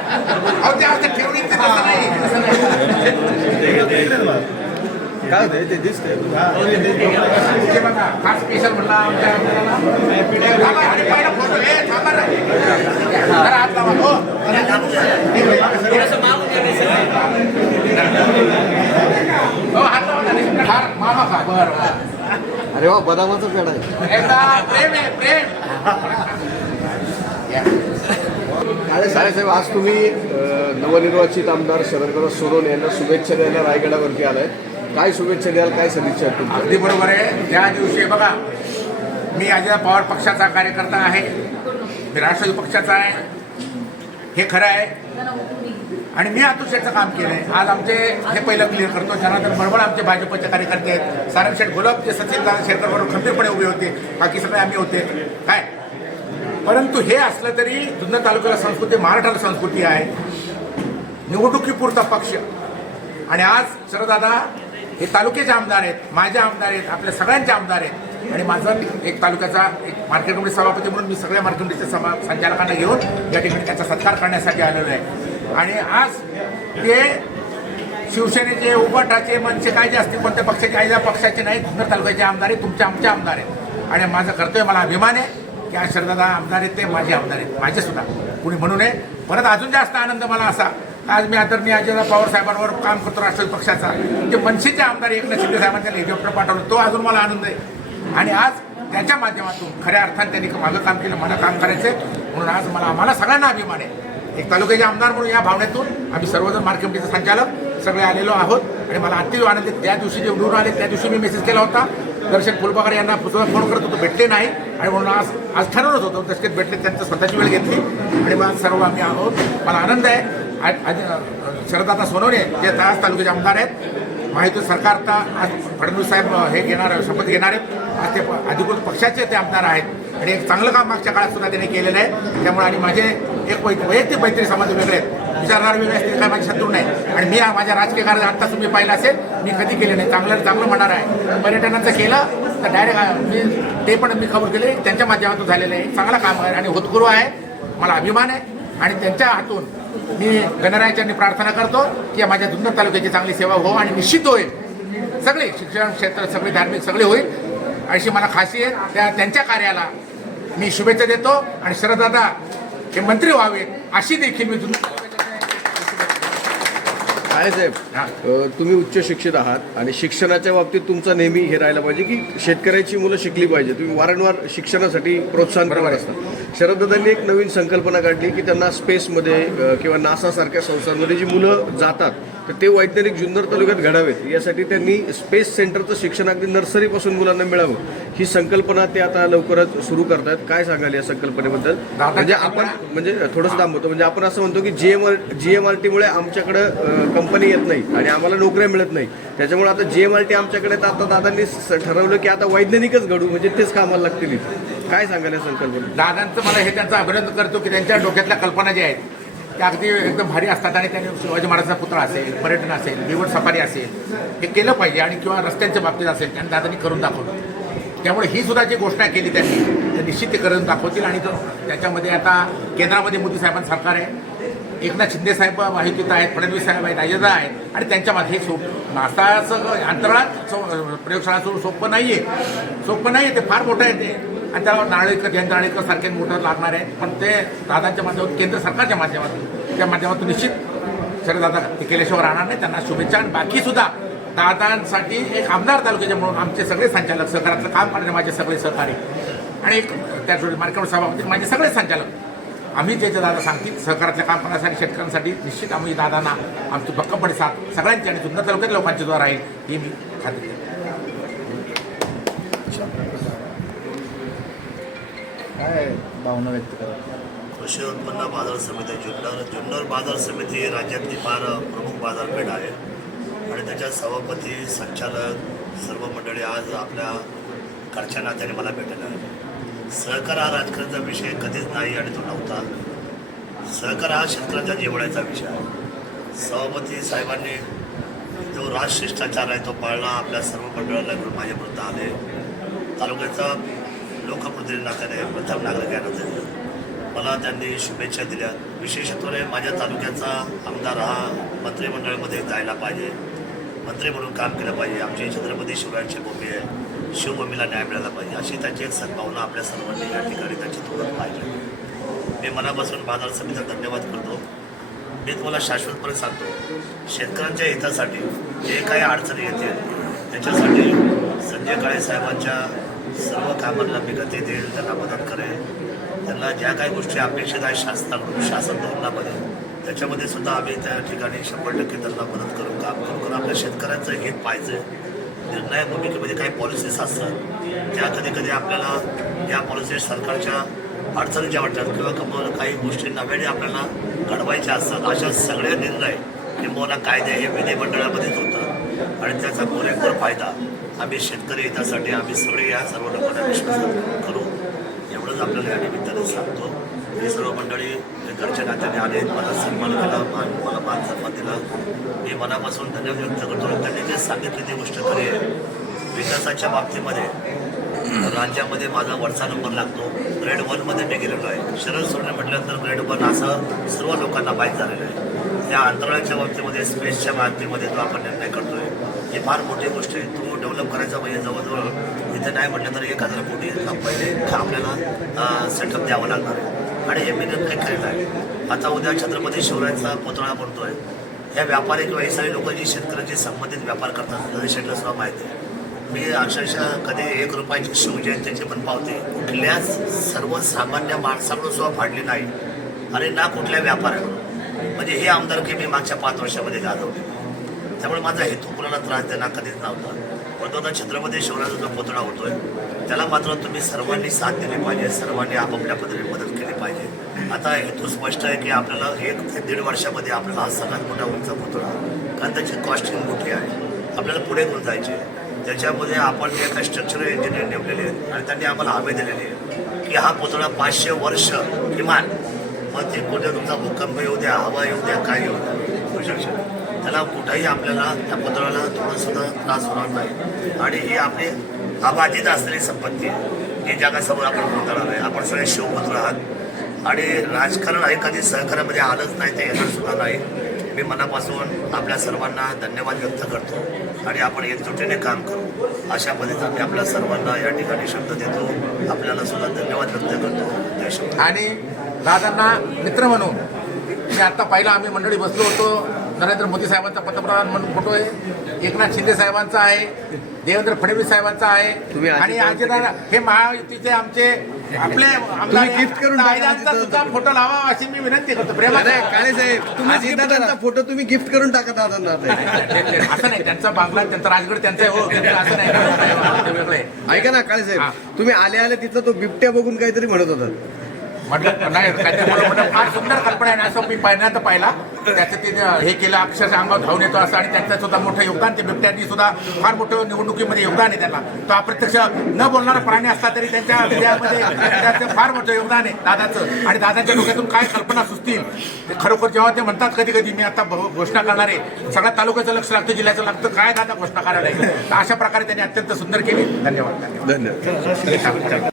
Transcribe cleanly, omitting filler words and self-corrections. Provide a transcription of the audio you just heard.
अहो ते असं ठेवणी ते तसं नाही काय होतं ते दिसतंय हे बघा खास स्पेशल म्हणला आमच्या थांबा आणि पहिला फोटो थांबा रे जरा हात लावा हो हात लावा फार मामा खा बरं अरे वा बदामाचा पेढा आहे एकदा प्रेम आहे प्रेम साहेब आज तुम्ही नवनिर्वाचित आमदार शरददादा सोनवणे यांना शुभेच्छा द्यायला रायगडावरती आलाय. काय शुभेच्छा द्याल, काय सदिच्छा आहेत तुमच्या? अगदी बरोबर आहे. त्या दिवशी बघा मी अजित पवार पक्षाचा कार्यकर्ता आहे, मी राष्ट्रवादी पक्षाचा आहे, हे खरं आहे. आणि मी अतुशेचं काम केलं आहे. आज आमचे हे पहिलं क्लिअर करतो. जनार्दन बळवळ आमचे भाजपचे कार्यकर्ते आहेत, सारंग शेठ गुलाब जे सचिनदादा शेरकरबरोबर खंबीरपणे उभे होते, बाकी सगळे आम्ही होते काय. परंतु हे असलं तरी जुन्नर तालुक्याला संस्कृती, महाराष्ट्राला संस्कृती आहे. निवडणुकीपुरता पक्ष आणि आज शरददादा हे तालुक्याचे आमदार आहेत, माझे आमदार आहेत, आपल्या सगळ्यांचे आमदार आहेत. आणि माझं एक तालुक्याचा एक मार्केट कमिटी सभापती म्हणून मी सगळ्या मार्केट कमिटीच्या संचालकांना घेऊन या ठिकाणी त्यांचा सत्कार करण्यासाठी आलेलो आहे. आणि आज ते शिवसेनेचे, उबाटाचे, मनसे काय जे असतील कोणत्या पक्षाचे, काही पक्षाचे नाही, जुन्नर तालुक्याचे आमदार आहेत, तुमचे आमचे आमदार आहेत. आणि माझं कर्तव्य, मला अभिमान आहे की आज शरददादा आमदार आहेत, ते माझे आमदार आहेत, माझे सुद्धा कुणी म्हणू नये. परत अजून जास्त आनंद मला असा, आज मी आदरणीय अजितदादा पवार साहेबांवर काम करतो राष्ट्रवादी पक्षाचा, जे मनसेचे आमदार एकनाथ शिंदे साहेबांनी हेलिकॉप्टर पाठवलं, तो अजून मला आनंद आहे. आणि आज त्यांच्या माध्यमातून खऱ्या अर्थाने त्यांनी माझं काम केलं, मला काम करायचं म्हणून आज आम्हाला सगळ्यांना अभिमान आहे. एक तालुक्याचे आमदार म्हणून या भावनेतून आम्ही सर्वजण मार्केट कमिटीचे संचालक सगळे आलेलो आहोत. आणि मला अतिशय आनंद आहे. त्या दिवशी जे निवडून आले त्या दिवशी मी मेसेज केला होता, दर्शन फुलबागर यांना फोन करत होतो, भेटले नाही. आणि म्हणून आज ठरवलंच होतं, दर्शक भेटले, त्यांचं स्वतःची वेळ घेतली आणि मग सर्व आम्ही आहोत. मला आनंद आहे. शरददादा सोनवणे जे आज तालुक्याचे आमदार आहेत, माहिती सरकार आता आज फडणवीस साहेब हे घेणार, शपथ घेणार आहेत. आज ते अधिकृत पक्षाचे ते आमदार आहेत आणि एक चांगलं काम मागच्या काळात सुद्धा त्यांनी केलेलं आहे. त्यामुळे आणि माझे एक वैयक्तिक मैत्री समाज वेगळे आहेत, विचारणार वेगळे असतील, काय माझे शत्रू नाही. आणि मी माझ्या राजकीय कार्य आत्ता तुम्ही पाहिलं असेल, मी कधी केले नाही. चांगलं म्हणणार आहे. पर्यटनाचं केलं तर डायरेक्ट मी ते पण मी खबर केली, त्यांच्या माध्यमातून झालेलं आहे. चांगलं काम आहे आणि होतकरू आहे, मला अभिमान आहे. आणि त्यांच्या हातून मी गणरायाच्यांनी प्रार्थना करतो की माझ्या जुन्नर तालुक्याची चांगली सेवा हो आणि निश्चित होईल. सगळे शिक्षण क्षेत्र, सगळे धार्मिक, सगळे होईल अशी मला खासी आहे. त्यांच्या कार्याला मी शुभेच्छा देतो. आणि शरददादा हे मंत्री व्हावे अशी देखील मी जुन्नर काय साहेब, तुम्ही उच्च शिक्षित आहात आणि शिक्षणाच्या बाबतीत तुमचा नेहमी हे राहिला पाहिजे की शेतकऱ्याची मुलं शिकली पाहिजे. तुम्ही वारंवार शिक्षणासाठी प्रोत्साहन करत असता. शरददादांनी एक नवीन संकल्पना काढली की त्यांना स्पेसमध्ये किंवा नासासारख्या संस्थांमध्ये जी मुलं जातात तर ते वैज्ञानिक जुन्नर तालुक्यात घडावेत, यासाठी त्यांनी स्पेस सेंटरचं शिक्षण अगदी नर्सरीपासून मुलांना मिळावं ही संकल्पना ते आता लवकरच सुरू करतात. काय सांगाल या संकल्पनेबद्दल? म्हणजे आपण थोडंसं थांबवतो, म्हणजे आपण असं म्हणतो की GMRTमुळे आमच्याकडं कंपनी येत नाही आणि आम्हाला नोकऱ्या मिळत नाही, त्याच्यामुळे आता GMRT आमच्याकडे आता दादांनी ठरवलं की आता वैज्ञानिकच घडू, म्हणजे तेच कामाला लागतील. काय सांगाल या संकल्पना? दादांचं मला हे त्यांचं अभिनंदन करतो की त्यांच्या डोक्यातल्या कल्पना ज्या आहेत त्या अगदी एकदम भारी असतात. आणि त्यांनी शिवाजी महाराजांचा पुतळा असेल, पर्यटन असेल, बिवड सफारी असेल, हे केलं पाहिजे. आणि किंवा रस्त्यांच्या बाबतीत असेल, त्यांनी दादांनी करून दाखवलं. त्यामुळे ही सुद्धा जी घोषणा केली त्यांनी, ते निश्चित ते करून दाखवतील. आणि त्याच्यामध्ये आता केंद्रामध्ये मोदी साहेबांचं सरकार आहे, एकनाथ शिंदे साहेब माहितीत आहेत, फडणवीस साहेब आहेत, अजितदादा आहेत. आणि त्यांच्यामध्ये हे नासाचं अंतराळात प्रयोगशाळा सोपं नाही आहे, ते फार मोठं आहे ते. आणि त्याला जयंत नारळीकर सारखे मोठं लागणार आहे. पण ते दादांच्या माध्यमातून, केंद्र सरकारच्या माध्यमातून, त्या माध्यमातून निश्चित शरददादा ते केल्याशिवाय राहणार नाही. त्यांना शुभेच्छा. आणि बाकी सुद्धा दादांसाठी एक आमदार तालुक्याचे म्हणून आमचे सगळे संचालक, सहकारातलं काम करणारे माझे सगळे सहकारी, आणि एक त्याचवेळी मार्केट सभापती माझे सगळे संचालक, आम्ही जे दादा सांगतील सहकारातलं काम करण्यासाठी, शेतकऱ्यांसाठी निश्चित आम्ही दादांना आमची भक्कमपणे साथ सगळ्यांची आणि जुन्नर तालुक्यात लोकांची द्वारा राहील ही मी खात्री देतो. काय भावना व्यक्त करा? कृषी उत्पन्न बाजार समिती जुन्नर बाजार समिती ही राज्यातली फार प्रमुख बाजारपेठ आहे आणि त्याच्या सभापती, संचालक सर्व मंडळी आज आपल्या कारच्या नात्याने मला भेटत आहे. सहकार हा राजकारणाचा विषय कधीच नाही आणि तो नव्हता. सहकार हा शेतकऱ्यांच्या जिव्हाळ्याचा विषय आहे. सभापती साहेबांनी जो राजशिष्टाचार आहे तो पाळला, आपल्या सर्व मंडळाला घेऊन माझ्यापर्यंत आले. तालुक्याचा लोकप्रतिनिधी नात्याने प्रथम नागरिक आहे. मला त्यांनी शुभेच्छा दिल्या. विशेषत्वाने माझ्या तालुक्याचा आमदार हा मंत्रिमंडळामध्ये जायला पाहिजे, मंत्री म्हणून काम केलं पाहिजे, आमची छत्रपती शिवरायांची भूमी आहे, शिवभूमीला न्याय मिळाला पाहिजे, अशी त्यांची एक सद्भावना आपल्या सर्वांनी या ठिकाणी त्यांची तुलना पाहिजे. मी मनापासून बाजार समितीचा धन्यवाद करतो. मी तुम्हाला शाश्वतपणे सांगतो, शेतकऱ्यांच्या हितासाठी जे काही अडचणी येतील त्याच्यासाठी संजय काळे साहेबांच्या सर्व कामांना मी गती देईल, त्यांना मदत करेल. त्यांना ज्या काही गोष्टी अपेक्षित आहेत शासन धोरणामध्ये त्याच्यामध्ये सुद्धा आम्ही त्या ठिकाणी 100% त्यांना मदत करून काम करू. कारण आपल्या शेतकऱ्यांचं हित पाहिजे. निर्णायक भूमिकेमध्ये काही पॉलिसीज असतात ज्या कधी कधी आपल्याला या पॉलिसीज सरकारच्या अडचणीच्या वाटतात किंवा काही गोष्टी नव्याने आपल्याला घडवायच्या असतात. अशा सगळे निर्णय किंवा कायदे हे विधिमंडळामध्येच होतं आणि त्याचा पुरेपूर फायदा आम्ही शेतकरी हितासाठी आम्ही सगळे या सर्व लोकांना विश्वास करू. एवढंच आपल्याला या निमित्ताने सांगतो. ही सर्व मंडळी घरच्या नात्याने आले, मला सन्मान केला, मला मान सन्मान दिला. मी मनापासून धन्यवाद व्यक्त करतो. त्यांनी जे सांगितली ती गोष्ट खरी आहे. विकासाच्या बाबतीमध्ये राज्यामध्ये माझा वरचा नंबर लागतो. ग्रेड 1मध्ये मी गेलेलो आहे. शरद सोडणे म्हटल्यानंतर ग्रेड 1 असं सर्व लोकांना माहीत झालेलं आहे. या अंतराळाच्या बाबतीमध्ये स्पेसच्या बाबतीमध्ये जो आपण निर्णय करतोय ही फार मोठी गोष्ट आहे. तो डेव्हलप करायचा म्हणजे जवळजवळ इथे नाही म्हटलं तर 1000 कोटी पहिले आपल्याला सेटअप द्यावं लागणार आहे आणि हे मी निर्णय केलेला आहे. आता उद्या छत्रपती शिवरायांचा पुतळा बनतोय. या व्यापारी किंवा हे सगळे लोक जी शेतकऱ्यांशी संबंधित व्यापार करतात जरी शेतला सुद्धा माहिती आहे. मी अक्षरशः कधी 1 रुपयाची शिवजयंतीची पण पावते कुठल्याच सर्वसामान्य माणसाकडून सुद्धा फाडली नाही आणि ना कुठल्या व्यापाऱ्याकडून. म्हणजे हे आमदारकी मी मागच्या 5 वर्षामध्ये गाजवली. त्यामुळे माझा हेतू कुणाला त्रास देणार कधीच नव्हता. परंतु आता छत्रपती शिवरायांचा जो पुतळा होतोय त्याला मात्र तुम्ही सर्वांनी साथ दिली पाहिजे, सर्वांनी आपापल्या पद्धतीने मदत केली पाहिजे. आता हेतू स्पष्ट आहे की आपल्याला 1 ते 1.5 वर्षामध्ये आपल्याला हा सगळ्यात मोठा उंच पुतळा, कारण त्याची कॉस्टिंग मोठी आहे, आपल्याला पुढे घेऊन जायची आहे. त्याच्यामध्ये आपण जे काही स्ट्रक्चरल इंजिनियर नेमलेले आहेत आणि त्यांनी आम्हाला हमी दिलेली आहे की हा पुतळा 500 वर्ष किमान, मग ते कुठे तुमचा भूकंप येऊ द्या, हवा येऊ द्या, काय येऊ द्या, त्याला कुठंही आपल्याला त्या पुतळ्याला थोडंसुद्धा त्रास होणार नाही. आणि ही आपली अबाधित असलेली संपत्ती आहे. ही जगासमोर आपण पुतळा आहे. आपण सगळे शिवपुत्र आहात आणि राजकारण हे कधी सहकार्यामध्ये आलंच नाही, ते येणार सुद्धा नाही. मी मनापासून आपल्या सर्वांना धन्यवाद व्यक्त करतो आणि आपण एकजुटीने काम करू अशा पद्धतीने मी आपल्या सर्वांना या ठिकाणी शब्द देतो. आपल्याला सुद्धा धन्यवाद व्यक्त करतो. जय शिवराय. आणि दादांना मित्र म्हणून मी आता पहिला आम्ही मंडळी बसलो होतो. नरेंद्र मोदी साहेबांचा पंतप्रधान म्हणून फोटो आहे, एकनाथ शिंदे साहेबांचा आहे, देवेंद्र फडणवीस साहेबांचा आहे आणि अजितदादा हे महायुतीचे आमचे आपले आमदार गिफ्ट करून टाका. दादांचा सुद्धा फोटो लावा अशी मी विनंती करतो. प्रेमाने काळे साहेब, तुम्ही अजितदादांचा फोटो तुम्ही गिफ्ट करून टाकत आहात ना. असं नाही, त्यांचा बांगला त्यांचा राजगड त्यांचा आहे. हो, त्यांचं असं नाही, ते वेगळं आहे. ऐका ना काळे साहेब, तुम्ही आले तिथं तो बिबट्या बघून काहीतरी म्हणत होता. म्हटलं नाही, काहीतरी म्हटलं फार सुंदर कल्पना आहे. असं मी पहिल्यांदा पाहिला. त्याचं ते हे केलं, अक्षरशः अंगावर धावून येतो असं, आणि त्यांचं सुद्धा मोठं योगदान, ते बिबट्यांनी सुद्धा फार मोठं निवडणुकीमध्ये योगदान आहे त्यांना. तो अप्रत्यक्ष न बोलणारा प्राणी असला तरी त्यांच्या विजयामध्ये त्याचं फार मोठं योगदान आहे दादाचं. आणि दादाच्या डोक्यातून काय कल्पना सुचतील ते खरोखर जेव्हा ते म्हणतात कधी कधी मी आता घोषणा करणार आहे, सगळ्या तालुक्याचं लक्ष लागतं, जिल्ह्याचं लागतं, काय दादा घोषणा करायला लागेल. अशा प्रकारे त्यांनी अत्यंत सुंदर केली. धन्यवाद. धन्यवाद.